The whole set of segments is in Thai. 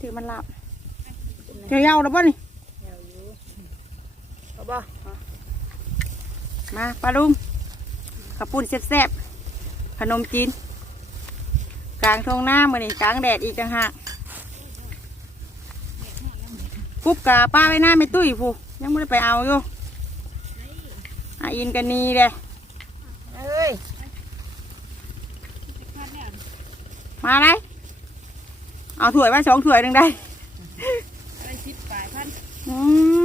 ถือมันลับเจียวแล้วป่ะนี่เดี๋ยวอยู่เอาบ่มาปลาลุงข้าวปุ้นแซ่บๆขนมจีน กลางทงหน้ามือนี่กลางแดดอีกต่างหากปุ๊บกะป้าไว้หน้าไม่ตุ้ยผู้ยังไม่ได้ไปเอาอยู่อาอินกันนีเลยเอ้ยมาเลย เอาถ้วยมาสองถ้วยหนึ่งได้อะไรสิบปลายพันอื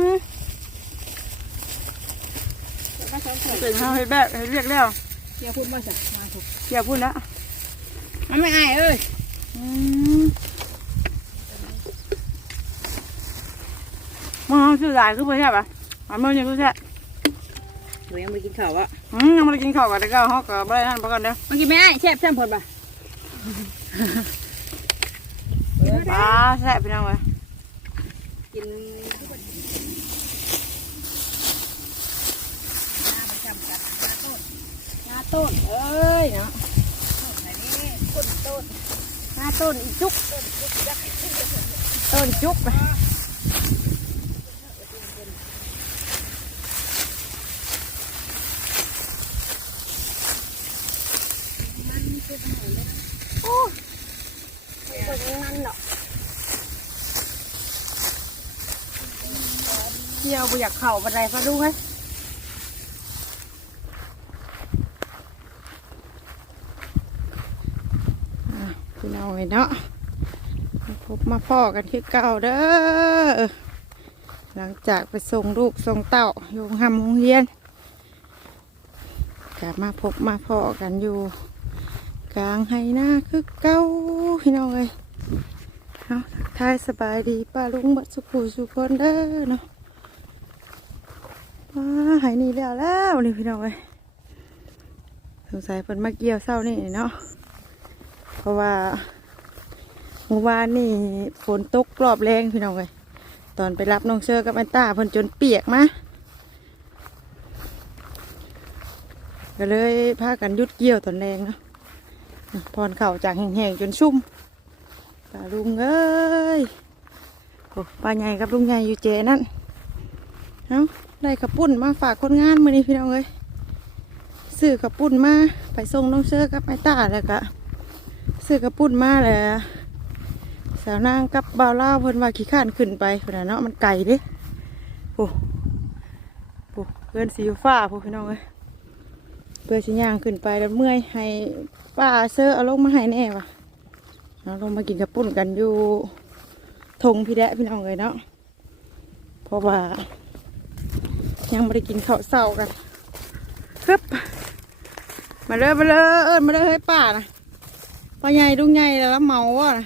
มมาสองขวดเป็นเขาเห็ดแบบเห็ดเรียกแล้วเดี๋ยวพูดมาสักมาถูกเกี่ยวพูดแล้วมันไม่อายเอ้ยอืมมาเอาซื้อหลายคือเพื่อนใช่ปะอันเมื่อยังคือแซ่บหนูยังไม่กินข้าววะอืมยังไม่ได้กินข้าวกันแต่ก็เขาก็ไม่ได้นั่นไปก่อนเด้อเมื่อกี้แม่แซ่บแซ่บผลป่ะ ปลาแซ่บพี่น้องเลยกินหน้าต้นเอ้ยเนาะต้นต้นหน้าต้นอีจุกต้นจุกไปโอ้ยมันเนาะ เที่ยวไปอยากเข่าบันไดมาดูไหมอะพี่น้องเนาะพบมาพ่อกันคือเก่าเด้อ หลังจากไปส่งลูกส่งเต่าอยู่หำโรงเรียนกลับมาพบมาพ่อกันอยู่ กลางไฮนาคือเก้าพี่น้องเลยเอาทักทายสบายดีป้าลุงบัดสุขูสุคนเด้อเนาะ ว้าหายนี่แล้วแล้วนี่พี่น้องเลยสงสัยเพิ่นมาเกี่ยวเศร้านี่เนาะเพราะว่าเมื่อวานนี่ฝนตกรอบแรงพี่น้องเลยตอนไปรับน้องเชอร์กับอันต้าเพิ่นจนเปียกมาก็เลยพากันยุดเกี่ยวตอนแรงเนาะพรเข่าจากแห้งๆจนชุ่มตาลุงเอ้ยโอ้ปลาใหญ่กับลุงใหญ่อยู่เจนั่นเอา ได้ขับปุ้นมาฝากคนงานมือนี้พี่น้องเอ้ยซื้อขับปุ้นมาไปส่งน้องเชือกับไอ้ตาแล้วก็ซื้อขับปุ้นมาแหละสาวนางกับบ่าวเล่าเพิ่นว่าขี้ข้านขึ้นไปเพิ่นเนาะมันไก่เดิโอ้โอ้เกินสีฟ้าพวกพี่น้องเอ้ยเพื่อสิย่างขึ้นไปแล้วเมื่อยให้ป้าเซอร์เอาลงมาให้แน่วะเราลงมากินกระปุ่นกันอยู่ทงพี่แดะพี่น้องเลยเนาะเพราะว่า ยังไม่ได้กินข้าวเศร้ากันครับมาเลยมาเลยเอิญมาเลยเฮ้ยป้านะป้าใหญ่ดุงใหญ่แล้วเมาวะนะ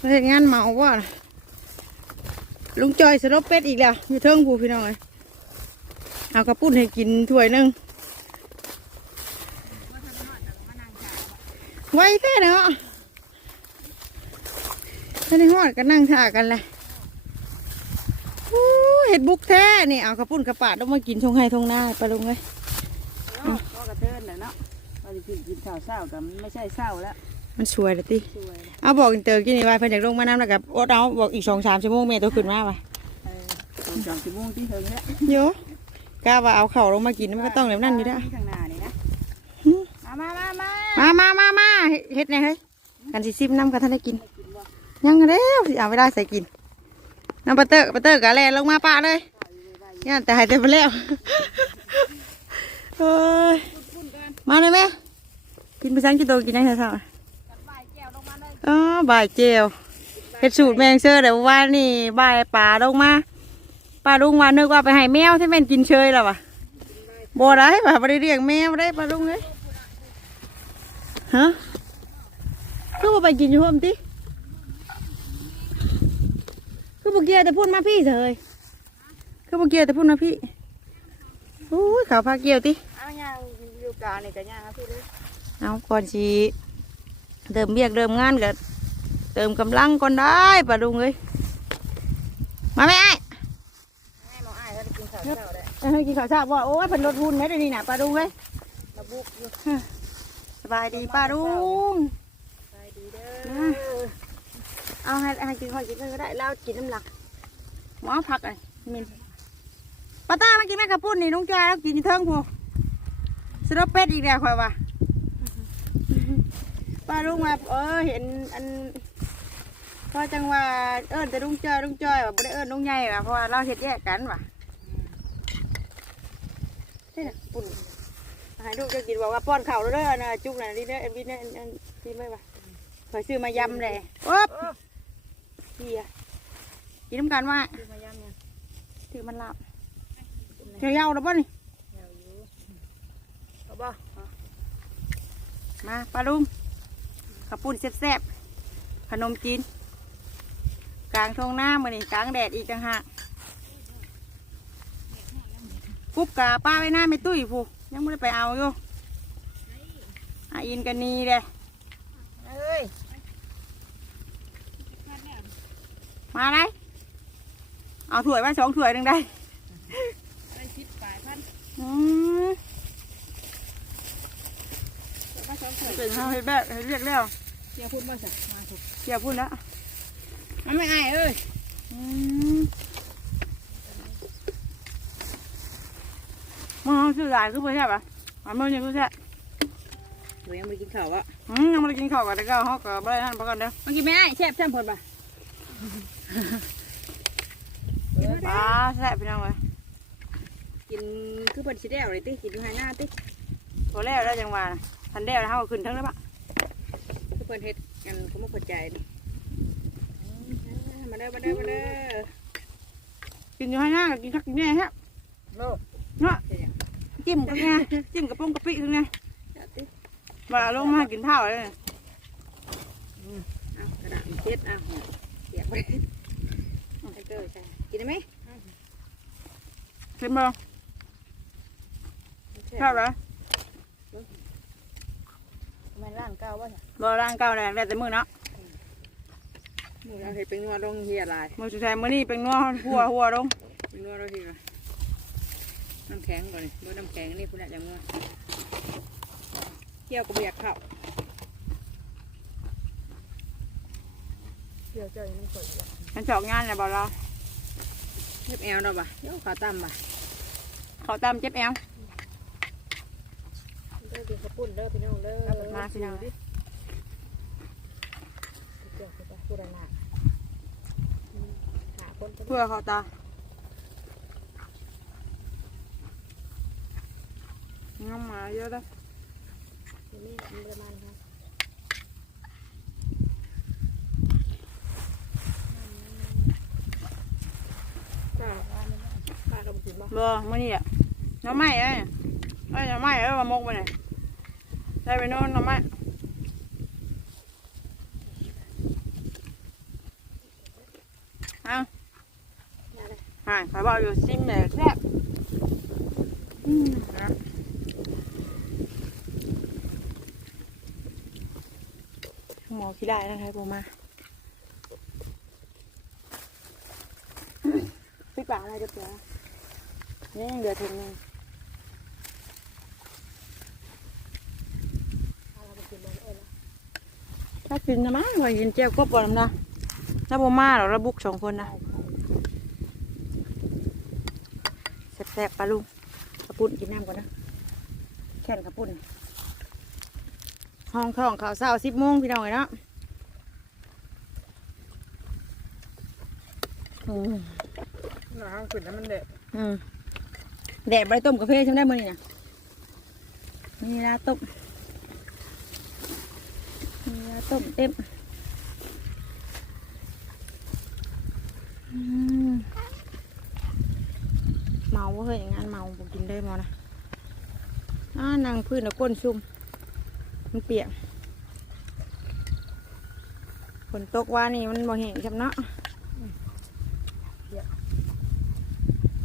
มาเห็นงานเมาวะนะลุงจอยสลบเป็ดอีกแล้วอยู่เทิงผูพี่น้องเลยเอากระปุ่นให้กินถ้วยหนึงไว้แค่เนาะถ้าในหอดก็นั่งถ่ากันเลย เห็ดบุกแท้นี่เอากระปุ่นกระปาดต้องมากินชงไห้ทงหน้าไปลงเลยพ่อกระเทินน่ะเนาะเราจะกินกินข้าวเศร้ากันไม่ใช่เศร้าแล้ว มันสวยเลยติสวยเอาบอกอินเตอร์กินนี่ไว้เพิ่นอยากลงมาน้ำแล้วกับอดเอาบอกอีกสองสามชั่วโมงเมตัวขึ้นมาว่ะเออสองสามชั่วโมงที่เทิงแล้วโยกล้าว่าเอาเข่าลงมากินมันก็ต้องแบบนั้นอยู่แล้วที่ข้างหน้านี่นะหึมามามามามามามามาเฮ็ดไงเฮ้ยกันสิซิมน้ำกันท่านได้กิน ยังเร็วสิเอาเวลาใส่กิน น้ำปลาเตอร์ปลาเตอร์กะแลลงมาปะเลยย่านแต่หายใจไปแล้วเฮ้ยมาเลยแม่กินไปซันกินโตกินยังไงเท่าอ๋อบ่ายเจลเฮ็ดสูตรแมงเชื่อแต่ว่านี่บ่ายป่าลงมาป้าลุงว่านึกว่าไปให้แมวที่แม่นกินเชยแล้ววะบ่ได้ป่ะบ่ได้เรียกแมวได้ป้าลุงเลยฮะคือว่าไปกินอยู่ห่มติ คือบุเกียแต่พูดมาพี่เถอะเอ้ยคือบุเกียแต่พูดมาพี่โอ้ยขาวพาเกียวติเอาย่างอยู่กลางนี่ก็ย่างเอาพี่เลยเอาก่อนสิเดิมเบียกเดิมงานก็เติมกำลังก่อนได้ปะลุงเอ้ยมาไหมไอ้ให้หมออ้ายเขาจะกินข้าวเช้าได้เฮ้ยกินข้าวเช้าบ่โอ้ยเพิ่นลดหุ่นไหมเดี๋ยวนี้น่ะปลาลุงเอ้ยระบุกอยู่สบายดีปลาลุงไปดีเด้อ เอาให้ให้กินข้าวกินก็ได้แล้วกินน้ำหลักหมอผักไอ้มินป้าตามากินแม่กระปุ้นนี่ลุงจอยแล้วกินเทิงพูสโลเป็ดอีกแล้วคอยว่าป้าลุงมาเออเห็นอันพอจังว่าเอิญแต่ลุงจอยลุงจอยว่าไม่ได้เอิญลุงใหญ่ว่ะเพราะว่าเราเห็ดแยกกันว่ะนี่นะปุ่นให้ลูกจะกินบอกว่าป้อนข้าแล้วเด้อนะจุกน่ะนี่เด้อเอ็นวินเด้อเนเอ็นกินไหมวะขอยซื้อมายำเลยโอ๊บ เฮียกินน้ำกันว่าคือมายำเนี่ยถือมันลาบเจียวๆแล้วป่ะนี่แถวอยู่เอาบ่มาปลาลุงข้าวปุ้นแซ่บๆขนมจีนกลางทงหน้ามือนี่กลางแดดอีกจังหากกุ๊บกะป้าไว้หน้าไม่ตุ้ยผู้ยังไม่ได้ไปเอาอยู่อาอินกันนีเลยเอ้ย มาได้เอาถ้วยมาสองถ้วยหนึ่งได้ได้ชิดปลายพันอืมมาสองเถิดเป็นข้าวเฮ็ดแบบเรียกแล้วเดี๋ยวพูดมาสักมาถูกเกี่ยวพูดแล้วมันไม่อายเอ้ยอืมมันเอาชื่อหลานคือเพื่อนใช่ปะอันเมื่อนี้คือแช่หนูยังไม่ได้กินข้าววะอืมยังไม่ได้กินข้าวกันแต่ก็เขาก็ไม่ได้นั่นไปก่อนเด้อมันกินไม่ได้แซ่บแซ่บผลป่ะ ปลาแซ่บพี่น้องเลยกินคือผลชิดแดวเลยติกินดูให้หน้าติโถแล้วได้จังหวะน่ะทันเดียวนะเขาก็ขึ้นทั้งแล้วปะคือผลเฮ็ดกันเขาไม่พอใจนี่มาเด้อมาเด้อมาเด้อกินอยู่ให้หน้าก็กินคักกินแน่ฮะโลเนาะเดี๋ยวจิ้มกับแน่จิ้มกับปุ้งกะปิทั้งนี้จัดติว่าลงมากินข้าวเลยเนี่ยเอากระดาษเช็ดเอาเปียกไปไอ้ เกอร์ใช่กินได้ไหมกินบ่ชอบเหรอมันร่างเก่าว่าบ่ร่างเก่าแดงได้แต่มือเนาะมือเราเห็ดเป็นงัวลงเฮียลายมือสุดท้ายมือนี่เป็นนัวหัวหัวลงเป็นงัวเราเฮียน้ำแข็งก่อนนี่ด้วยน้ำแข็งนี่คุณอาจจะงัวเกี่ยวกับเบียกเข้าเกี่ยวเจ้ายังไม่สดเลย ฉันจอกงานเลยบอกเราเล็บแอลเราบ่ะเดี๋ยวขาตั้มบ่ะเขาตามเจ็บแอวเด้อเป็นกระปุ่นเด้อพี่น้องเด้อมาพี่น้องเกี่ยวกับผู้ใดหนักหาคนเพื่อเขาตาง้มมาเยอะแล้วนี่ประมาณครับ ป้าป้า ก็บอกถึงบ่บ่มื่อนี้อะน้ำไม้เอ้ยเอ้ยน้ำไม้เอ้ยมามกไปไหนได้ไปโน่นน้ำไม้เอาห่านขายบอกอยู่ซิมเลยแซ่บอืมนะหมอขี้ได้นะคะผมมาปิดปากอะไรเดี๋ยวเปล่า นี่ยังเหลือถุงหนึงถ้ากินนะมั้งว่ากินเจียวกบบ่ลำนะถ้าบ่มาหรอกระบุกสองคนนะแซ่บๆปลาลุงกระปุ่นกินน้ำก่อนนะแค่นกระปุ่นห้องท้องข่าวเช้าสิบโมงพี่น้องเลยเนาะอืมหนาขึ้นแล้วมันเด็ดอืม แดดใบต้มกาแฟใช่ไหมมือนี้นะมีลาต้มมีลาต้มเต็มเมาเฮ้ยอย่างงั้นเมาผมกินได้หมอนะอ่านางพื้นแล้วก้นชุ่มมันเปียกฝนตกว่านี่มันบ่เห็นจำเนาะ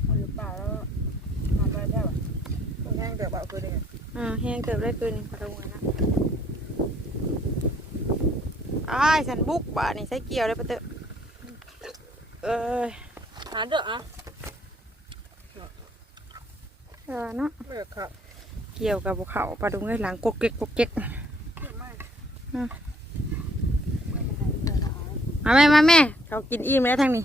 เอาอยู่ป่าแล้วทำอะไรแท้บ่ต้องแห้งเดือดเบาคือเด็ดอ่าแห้งเกือบได้เกินกระดงนะอ้ายฉันบุกบ่านี่ใช้เกี่ยวได้ปะเตอะเอ้ยหาเด้ออะเออเนาะเลือกครับเกี่ยวกับภูเขาปลาดุงไอ้หลังกกเก็กกกเก็กมาแม่มาแม่เขากินอิ่มแล้วทางนี้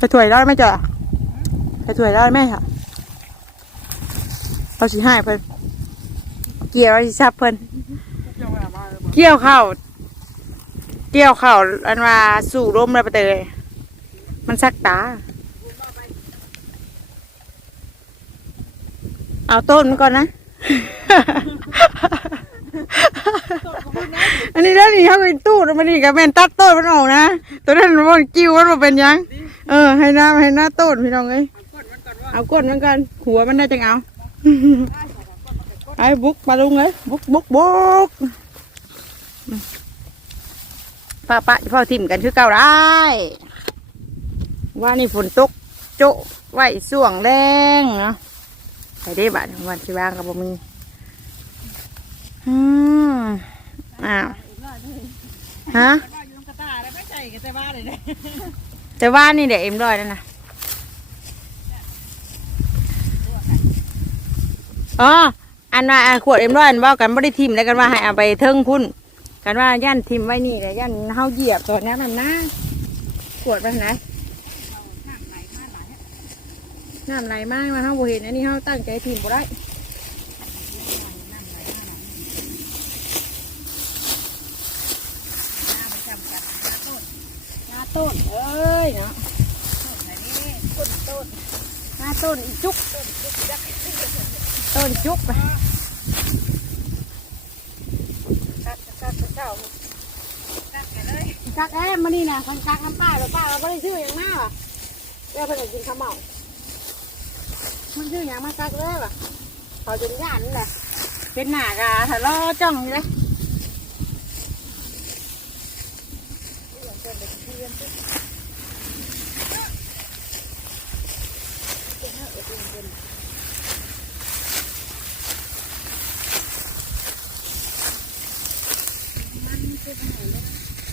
ไปถวยได้ไหมจ๊ะไปถวยได้ไหมค่ะเราสิให้เพิ่นเกี่ยวเราสิซับเพิ่นเกี่ยวข้าวเกี่ยวข้าวอันว่าสู่ร่มแล้วไปเตยมันสักตา เอาต้นมันก่อนนะ อันนี้ด้นี่เขาเป็นตู้แล้วมันนี่กับแม่นตัดต้นมันออกนะ ตัวนั้นมันกิ้วมันเป็นยัง เออ ให้หน้าให้หน้าต้นพี่น้องเอ้ยเอาก้นมันกันหัวมันได้จังเอาไอ้บุกมาลุงเอ้ยบุกบุกบุกป้าป้าพ่อทิมกันคือเก่าได้ ว่านี่ฝนตกโจะไหวส่วงแรงเนาะไปได้บัดวันที่ว่างกับผมมีอืมอ้าวฮะ อยู่ตรงกระตาเลยไม่ใช่กันแต่ว่านี่เดี๋ยวเอ็มร้อยนั่นนะอ๋ออันว่าอันขวดเอ็มร้อยอันว่ากันไม่ได้ทิมแล้วกันว่าให้เอาไปเทิงพุ่น กันว่าย่านทิมไว้นี่แหละย่านเฮาเหยียบตัวนี้มันนะขวดไปไหนน้ำไหลมากมาเฮาบ่เห็นอันนี้เฮาตั้งใจทิมบ่ได้หน้า ต้น เอ้ยเนาะต้นต้นหน้าต้นอีจุก ต้นจุกไปกักกักกักเจ้ากักแอมมานี่นะคนกักน้ำป้าหรือป้าเราไม่ได้ชื่ออย่างมากอะเดี๋ยวเพิ่งจะกินข้าวเมามันชื่ออย่างมากักเลยป่ะเขาจนย่านนี่แหละเป็นหนากะถ้าล่อจ้องอยู่เลย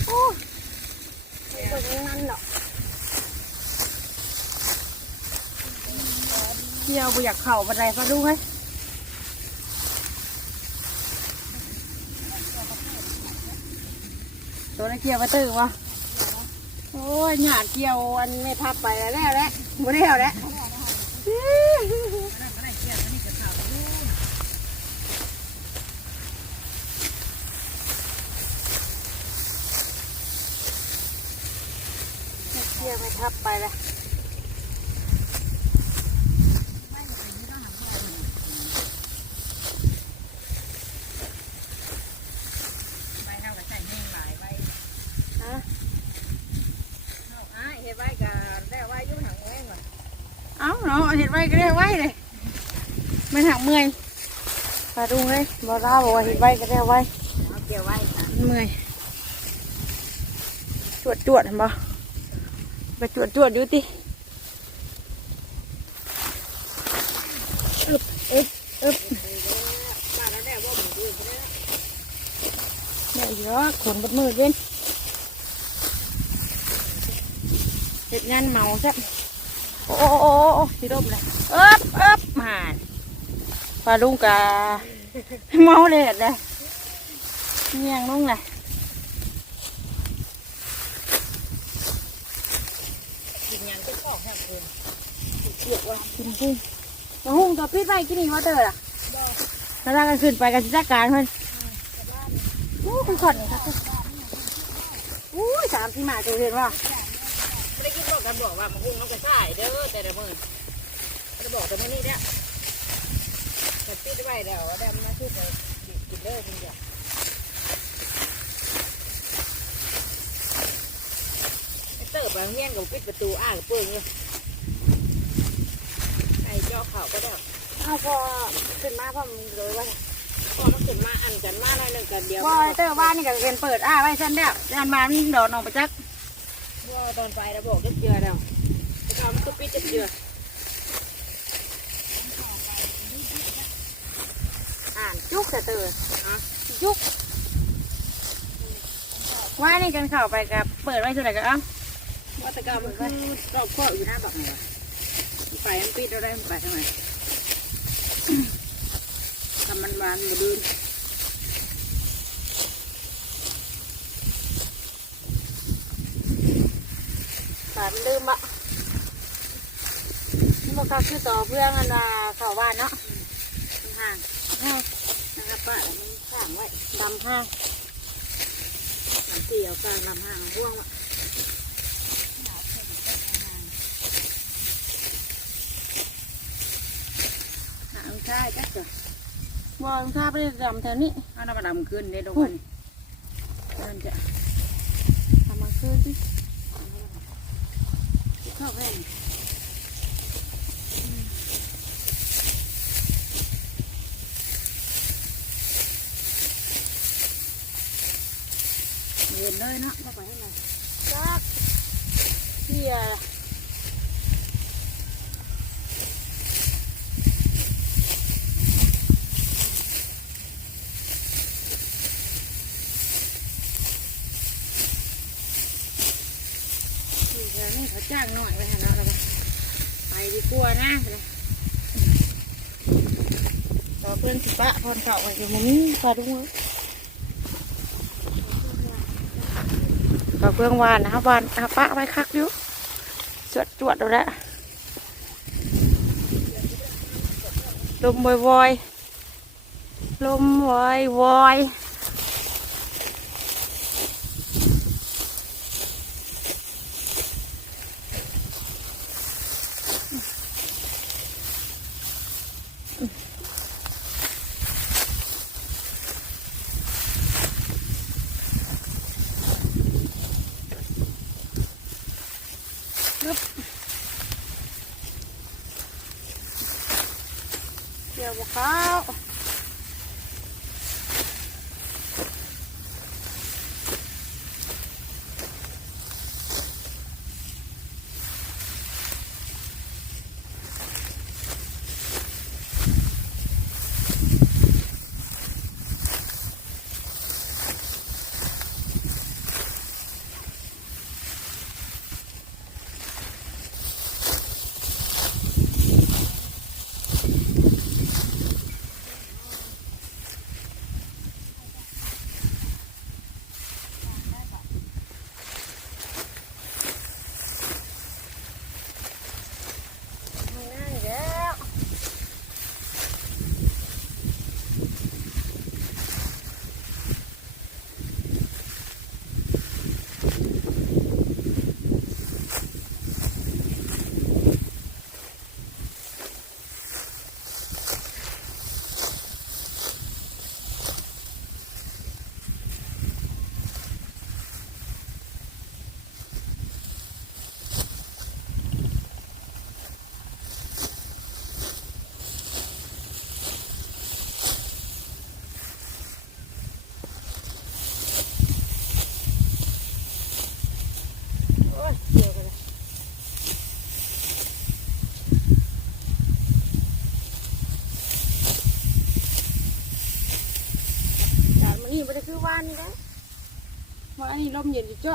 โอ้เป็นมันหรอกเกี่ยว บ่อยากเข่าบันไดมาดูไหมตัวนั้เกี่ยวมาตื่นวะโอ้ยหยาดเกี่ยวอันไม่ทับไปแล้วแล้วแหละบ่ได้แล้วแหละเกี่ยวไม่ทับไปแล้ว ใบเท่ากับใส่เงี้ยหลายใบ ฮะ เอาอ้ายเฮ็ดใบกับได้ไว้ยุ่งหังแม่ก่อน เอ้าเนาะเห็นไว้ก็ได้ไว้เลยมันหักเมื่อยปลาดุงเลยบอลาบอกว่าเห็นไว้ก็ได้ไว้เอาเกี่ยวไว้ค่ะเมื่อยจวดจวดเห็นปะไปจวดจวดอยู่ติอึบอึบอึบเนี่ยเยอะขนบดมือเว้นเห็ดงานเมาใช่โอ้ โอ้โอ้โอ้สีดมเลยเอ๊บเอ๊บมาปลาดุงกาเมาเลยเลยเงียงลุงเลยกินยังจะขอกแห้งคืนเกียกว่ากินพุ่งมาหุ่งตัวพี่ไปกินนี่ว่าเตอร์ล่ะแล้วถ้ากันขึ้นไปกันจัดการเพิ่อนโอ้คุณขอดนี่ครับอู้ยสามสี่หมาตัวเห็นว่า ไม่ได้คิดบอกกันบอกว่ามันหุ้งน้องกระช่ายเด้อแต่ละมือไม่ได้บอกแต่ไม่นี่เนี่ยแต่ปิดไว้แล้วเดี๋ยวมาชื่อไปกินเลยจริงๆเติบบางเงี้ยกับปิดประตูอ้ากับเปิงเลยไอ้เจาะเข่าก็ได้เอาพอขึ้นมาพอมันเลยว่าพอมันขึ้นมาอันกันมาหน่อยหนึ่งกันเดียวพอเตอร์บ้านนี่ก็เป็นเปิดอ้าไว้ชั้นเดียวด้านบ้านมันโดดออกไปจัก ว่าตอนไปราบอกจะเจือแล้วจะทำคือปิดจะเจืออ่านจุกแต่เตอร์อะจุกว่านี่กันเข้าไปกับเปิดไว้เท่าไหร่ก็เอ้าว่าแต่กามันคือรอบข้ออยู่หน้าบักเนี่ยมันไปมันปิดเราได้มันไปทางไหนทำมันวานมดดืน สายมันลืมอะนี่มันก็คือต่อเพื่อนกันว่าเข้าบ้านเนาะมันห่างห่างนะครับป้ามันห่างไว้ดำห่างดำเตียวกลางดำห่างห่วงวะหางชายจักเกิดบอลท่าไปดำแถวนี้เอาน้ำมาดำขึ้นได้ตรงนั้นเดินจะทำมาคืนดิ เข้าแว่นเห็นเลยเนาะเข้าไปให้หน่อย จักเฮีย นี่เดี๋ยวนี่เขา จ้างหน่อยไปหาเนาะเราไปไปดีกว่านะไปต่อเพื่อนสิปะพรเข่าอยู่มุมนี้ปลาดุ้งเอ้ยต่อเพื่อนวานนะครับวานอาปะไว้คักอยู่จวดจวดเอาละลมวอยวอยลมวอยวอย เกี่ยวกับเขาทางหน้าอีกแล้วโอ้ยเกี่ยวกันเลยจานมันนี่มั นจะคือวานนี่นะวานนี่ลมเย็นจะ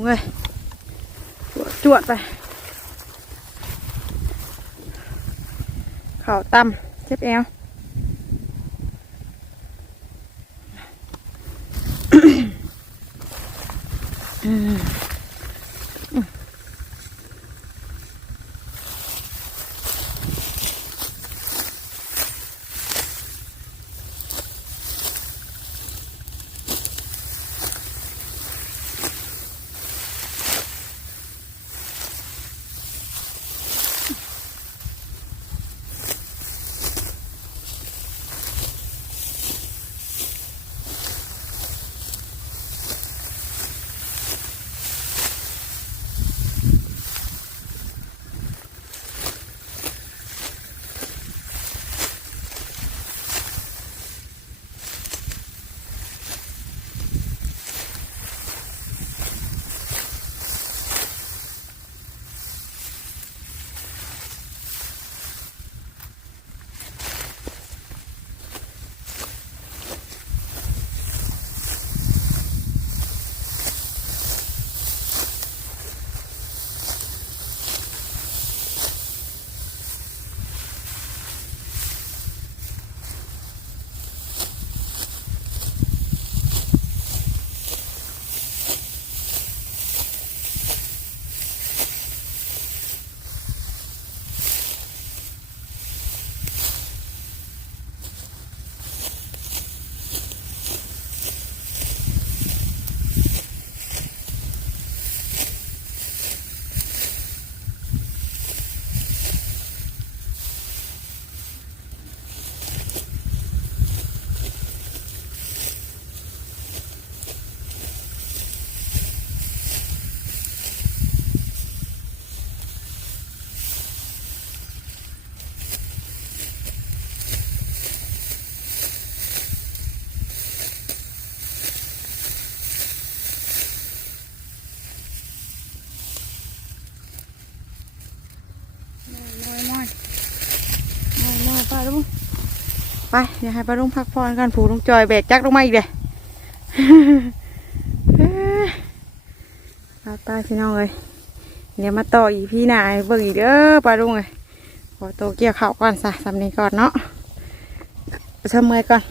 เจ้าลุงเลย ไปเดี๋ยวให้ป้าลุงพักผ่อนกันผูลุงจอยแบกจักรลงมาอีกเลยไปไปพี่น้องเลยเดี๋ยวมาต่ออีพี่หนาให้เบิ่งอีกเด้อป้าลุงเลยขอโตเกี่ยวข้าก่อนซะสำนี้ก่อนเนาะไปทำเมื่อยก่อน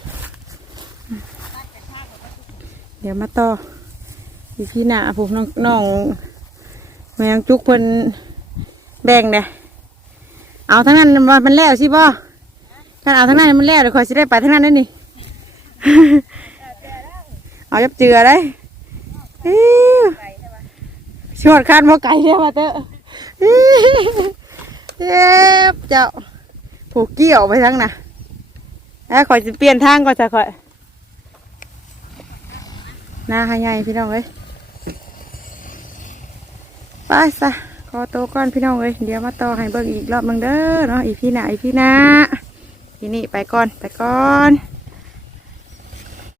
เดี๋ยวมาต่ออีพี่หนาผมน้องน้องแมงจุกเพิ่นแบ่งเด้เอาทั้งนั้นมันมันแล้วสิบ่ กันเอาทั้งนั้นมันแล้วเดี๋ยวคอยสิได้ไปทั้งนั้นนั่นนี่ เอาจับเจือได้ชวดคันบ่ไก่เด้อมาเตอะเจ็บเจ้าผูกเกี่ยวไปทั้งน่ะแล้วคอยจะเปลี่ยนทางก่อนจะคอยหน้าให้ใหญ่พี่น้องเอ้ยไปซะขอโตก่อนพี่น้องเอ้ยเดี๋ยวมาต่อให้เบิ่งอีกรอบหนึงเด้อเนาะอีพี่หน้าอีพี่หน้า ที่นี่ไปก่อนไปก่อน